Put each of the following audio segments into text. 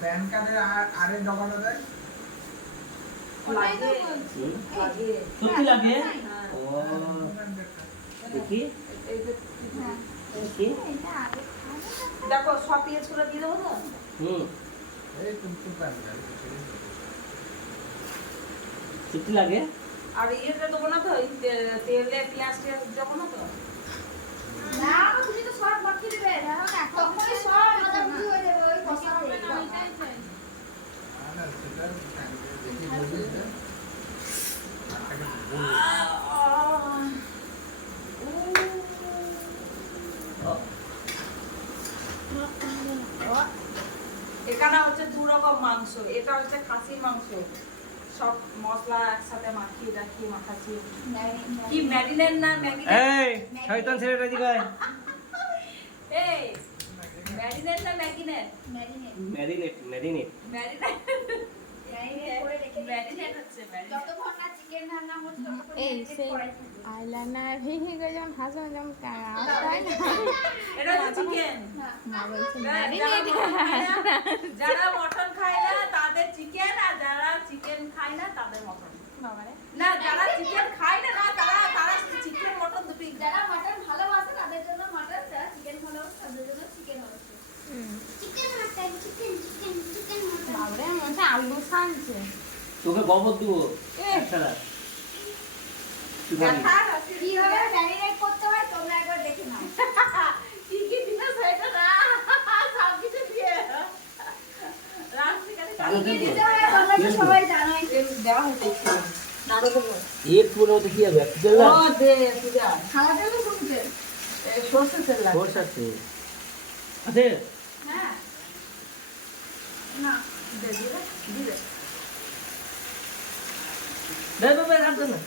Pan কার্ডের আরে double দেয় লাগে সত্যি লাগে ও দেখি দেখি দেখো সব পিএস করে দিয়ে দেবো তো এই কিন্তু প্যান কার্ড সত্যি লাগে আর ইয়েটা দেবো না তো তেলে পেঁয়াজ টিয়াজ দেবো না তো না তুমি তো সব মাখিয়ে দেবে না তখনই সব মাথা বুঝি হয়ে যাবে ওই কষা হবে না ওইটাই চাই না সেটা দেখি বুঝি না এখানে হচ্ছে দু রকম মাংস, এটা হচ্ছে খাসির মাংস, সব মশলা একসাথে মাখিয়ে রাখিয়ে মাখাচ্ছি। কি ম্যারিনেট না ম্যাগিনেট? এই শয়তান ছেলেটা দিকে এই ম্যারিনেট না marinate? Marinate marinate marinate marinate করে রেখে ম্যারিনেট হচ্ছে ম্যারিনেট। যতক্ষণ না চিকেন রান্না হচ্ছে ততক্ষণ এই ম্যারিনেট সেই করে থাকবে আইলাইনার হি হি করে যেমন হাসে যেমন আওয়াজ হয় না এটা হচ্ছে চিকেন। মা বলছে যারা মটন খায় না তাদের চিকেন, আর যারা চিকেন খায় না তাদের মটন। বাবারে না যারা চিকেন খায় না তারা তারা চিকেন মটন দুটোই খায়। যারা মাটন ভালোবাসে তাদের জন্য মাটন, যারা চিকেন ভালোবাসে তাদের জন্য চিকেন হচ্ছে chicken mutton chicken chicken chicken mutton বাবারে মনে আলু সানছে তোকে গোবর দিব ছাড়া কিভাবে ম্যারিনেট করতে হয় তোমরা একবার দেখে নাও কি কি দিবে সেটা না সব কিছু দিয়ে রান্না কি দিতে হয় তোমরা তো সবাই জানোই দেওয়া হচ্ছে নাড়ু দেবো। এক পুরো তো কি হবে তেল ও দে পূজা খাওয়া তেল শুনতে সরষে তেল লাগে। সরষের তেল আছে হ্যাঁ না দে দিবে দিবে দে বাবা রাখতে না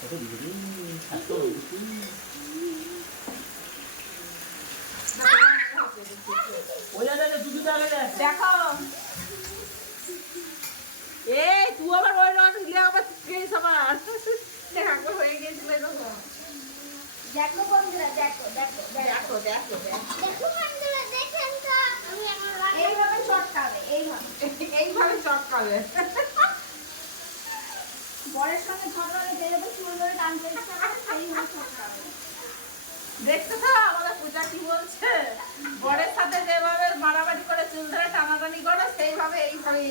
কত দিবি এত ওলা দে দুধ দাও দে দেখো এই তুই আবার ওই রস দিলে আবার কে সবার দেখো হয়ে গেছিল এরকম। দেখো বন্ধুরা দেখো দেখো দেখো দেখো দেখো বন্ধুরা দেখেন তো আমি আমার এইভাবে চটকাবে এইভাবে এইভাবে চটকাবে। বরের সঙ্গে ঝগড়া যেভাবে চুল ধরে টানতে ইচ্ছা করে সেইভাবে চটকাবে দেখছো তো আমাদের পূজা কি বলছে, বরের সাথে যেভাবে মারামারি করে চুল ধরে টানাটানি করো সেইভাবে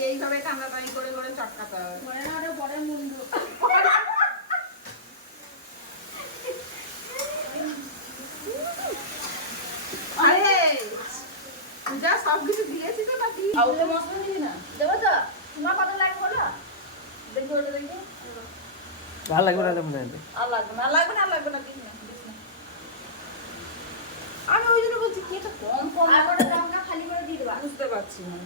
এইভাবে টানাটানি করে করে চটকাতে হবে। বরের আরো বরের মুন্ডু আরে পূজা সব কিছু দিয়েছি তো নাকি? আউলে মশলা দিবি না? দেবো তো তোমার কত লাগবে বলো দেখি ওটা দেখি। ভালো লাগবে না মনে হয় আর লাগবে না, আর লাগবে না, আর লাগবে না, দিস না, দিস না। আমি ওই জন্য বলছি কি এটা কম কম আর ওটা লঙ্কা খালি করে দিয়ে দেবা বুঝতে পারছি না।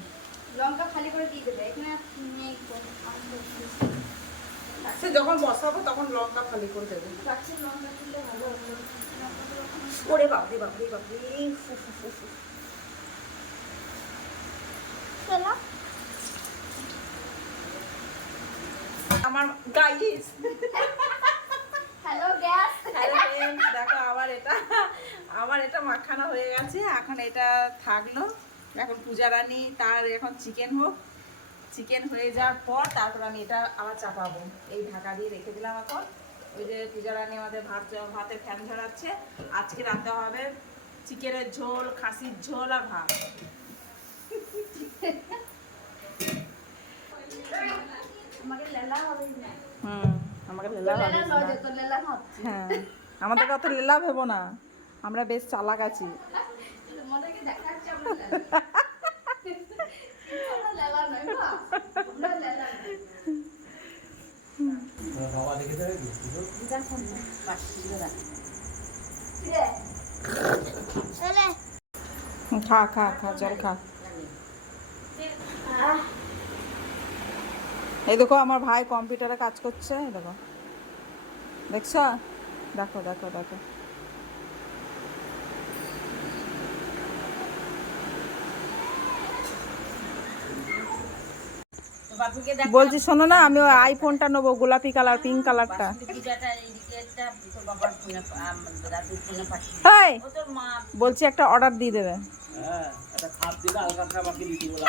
লঙ্কা খালি করে দিয়ে দেবে এখানে নেই সে যখন বসাবো তখন লঙ্কা খালি করে দেবে। গাছের লঙ্কা দিলে ভালো হবে ওরে বাপরে বাপরে বাপরে ফু ফু ফু ফু। চলো আমার guys hello gas hello friends, দেখো আমার এটা মাখানো হয়ে গেছে। এখন এটা থাকলো, এখন পূজা রানী তার এখন চিকেন হোক, চিকেন হয়ে যাওয়ার পর তারপর আমি এটা আবার চাপাবো। এই ঢাকা দিয়ে রেখে দিলাম। এখন ওই যে পূজা রানী আমাদের ভাতের ফ্যান ঝরাচ্ছে। আজকে রাতে হবে চিকেনের ঝোল, খাসির ঝোল আর ভাত। আমাকে লেলা হবে না আমাকে লেলা নয় তো লেলা ভাবছি হ্যাঁ, আমাদের কথা লেলা ভেবো না, আমরা বেশ চালাক আছি। তোমাদেরকে দেখাচ্ছি আমরা লেলা নয় বা আমরা লেলা নয় বাবা দেখে দেবে কি খা খা খা জল খা। এই দেখো আমার ভাই কম্পিউটারে কাজ করছে, এই দেখো, দেখছো, দেখো দেখো দেখো। বলছি শোনো না, আমি ওই আইফোনটা নেবো, গোলাপি কালার, পিঙ্ক কালারটা। এই বলছি একটা অর্ডার দিয়ে দেবে। হ্যাঁ একটা খাপ দিলে হালকা খাপ আমাকে দিতে বলা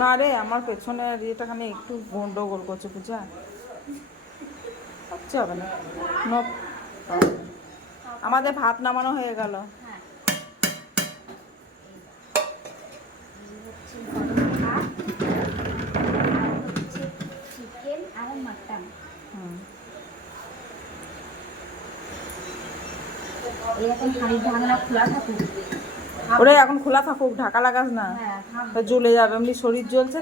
না রে, আমার পেছনে ইয়েটাখানে একটু গন্ডগোল করছে পূজা, হচ্ছে হবে না। নো, আমাদের ভাত নামানো হয়ে গেল। চিকেন আর মাটন। এখন খালি ঢাকনা খোলা থাকুক। ওরে এখন খোলা থাকুক, ঢাকা লাগাস না, তা জ্বলে যাবে। এমনি শরীর জ্বলছে,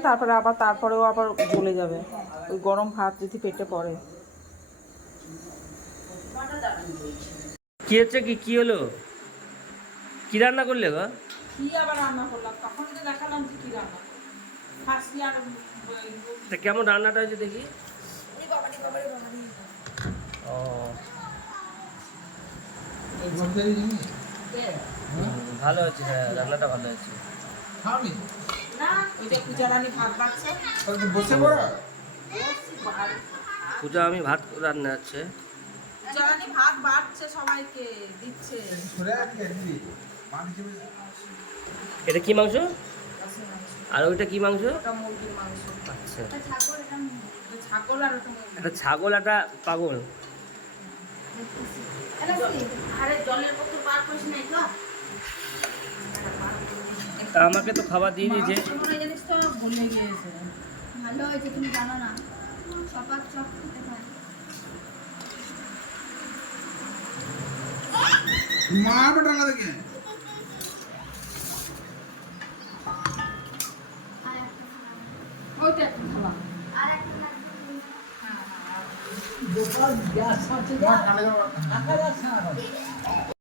তারপরেও আবার জ্বলে যাবে ওই গরম ভাত যদি পেটে পড়ে। কি হচ্ছে? কি হলো? কি রান্না করলে গো? কি আবার রান্না করলাম? তখন তো দেখালাম কি রান্না খাসি আর তা কেমন রান্নাটা হয়েছে দেখি। ও ভালো হয়েছে, হ্যাঁ রান্নাটা ভালো হয়েছে। খাওনি? না, ওই যে পূজা রানী ভাত বাড়ছে। বসে পড়ো। পূজা আমি ভাত রান্না আছে। পূজা রানী ভাত বাড়ছে, সবাইকে দিচ্ছে। সরে আসি দিদি। পানি চিপে এটা কি মাংস? আর ওইটা কি মাংস? ওটা মুরগির মাংস। আচ্ছা, এটা ছাগল আর ওটা মুরগি। একটা ছাগল একটা পাগল। আরে জলের বোতল বার করিস নাই তো? আমাকে তো খাবার দিয়ে দিয়েছে। মনে জানিস তো ভুলে গিয়েছে। ভালো হয়েছে, তুমি জানো না সবার চপ খেতে হয়। মা বেটা লাগে। ওইটা একটু খাওয়া। আর একটা লাগবে। দোকান গ্যাস আছে।